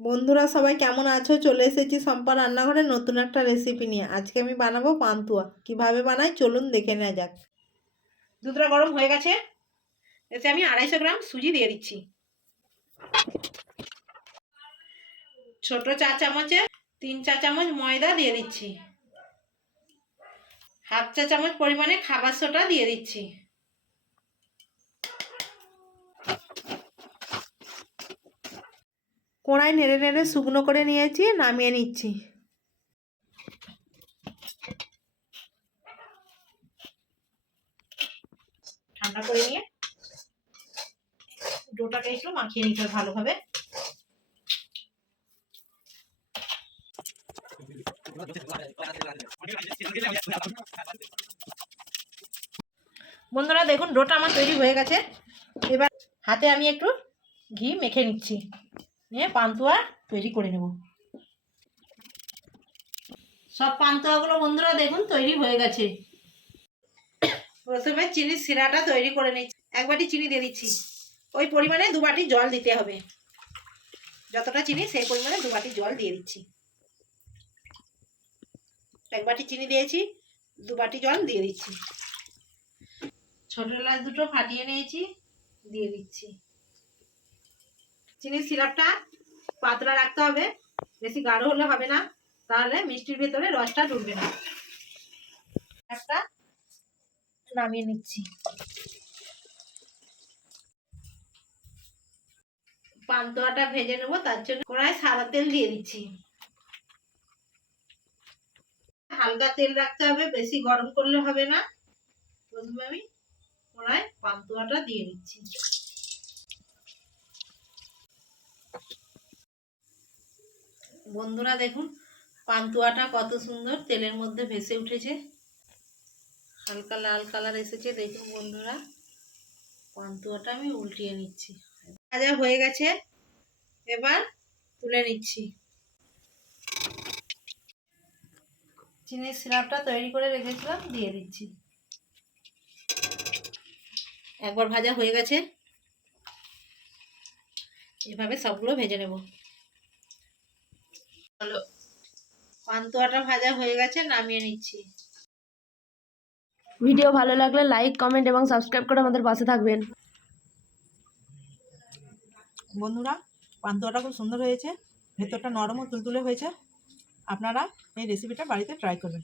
বন্ধুরা, সবাই কেমন আছো? চলে এসেছি সম্পা রান্নাঘরে নতুন একটা রেসিপি নিয়ে। আজকে আমি বানাবো পান্তুয়া। কীভাবে বানাই? চলুন দেখে নেওয়া যাক। দুধটা গরম হয়ে গেছে। এতে আমি আড়াইশো গ্রাম সুজি দিয়ে দিচ্ছি। ছোট চা চামচে তিন চা চামচ ময়দা দিয়ে দিচ্ছি। হাফ চা চামচ পরিমাণে খাবার সোটা দিয়ে দিচ্ছি। কড়াই নেড়ে নেড়ে শুকনো করে নিয়েছি, নামিয়ে নিচ্ছি। ঠান্ডা করে নিয়ে ডোটাকে একটু মাখিয়ে নিতে হবে ভালোভাবে। বন্ধুরা, দেখুন, ডোটা আমার তৈরি হয়ে গেছে। এবার হাতে আমি একটু ঘি মেখে নিচ্ছি। নিয়ে পান্তুয়া তৈরি করে নেব। সব পান্তুয়াগুলো বন্ধুরা দেখুন, তৈরি হয়ে গেছে। প্রথমে চিনির সিরাটা তৈরি করে নিচ্ছি। এক বাটি চিনি দিয়ে দিচ্ছি। ওই পরিমাণে দু বাটি জল দিতে হবে। যতটা চিনি, সেই পরিমাণে দু বাটি জল দিয়ে দিচ্ছি। এক বাটি চিনি দিয়েছি, দু বাটি জল দিয়ে দিচ্ছি। ছোট এলাচ দুটো ফাটিয়ে নিয়েছি, দিয়ে দিচ্ছি। চিনির সিরাপটা পাতলা রাখতে হবে। বেশি গাঢ় হলে হবে না। তাহলে মিষ্টির ভেতরে রসটা ঢুকবে না। একটা নামিয়ে নিচ্ছি। পান্তোয়াটা ভেজে নেব, তার জন্য কড়াই সাদা তেল দিয়ে দিচ্ছি। হালকা তেল রাখতে হবে, বেশি গরম করলে হবে না। প্রথমে আমি কড়াই পান্তুয়াটা দিয়ে দিচ্ছি। বন্ধুরা দেখুন, পান্তুয়াটা কত সুন্দর, তেলের মধ্যে ভেসে উঠেছে। হালকা লাল কালার এসেছে, দেখুন বন্ধুরা। পান্তুয়াটা আমি উল্টিয়ে নিচ্ছি। ভাজা হয়ে গেছে, এবার তুলে নিচ্ছি। চিনির সিরাপটা তৈরি করে রেখেছিলাম, দিয়ে দিচ্ছি। একবার ভাজা হয়ে গেছে। এভাবে সবগুলো ভেজে নেব। হলো পান্তুয়াটা ভাজা হয়ে গেছে নামিয়ে নিচ্ছি। ভিডিও ভালো লাগলে লাইক কমেন্ট এবং সাবস্ক্রাইব করে আমাদের পাশে থাকবেন। বন্ধুরা পান্তুয়াটা খুব সুন্দর হয়েছে ভেতরটা নরমও ও তুলতুলে হয়েছে। আপনারা এই রেসিপিটা বাড়িতে ট্রাই করবেন।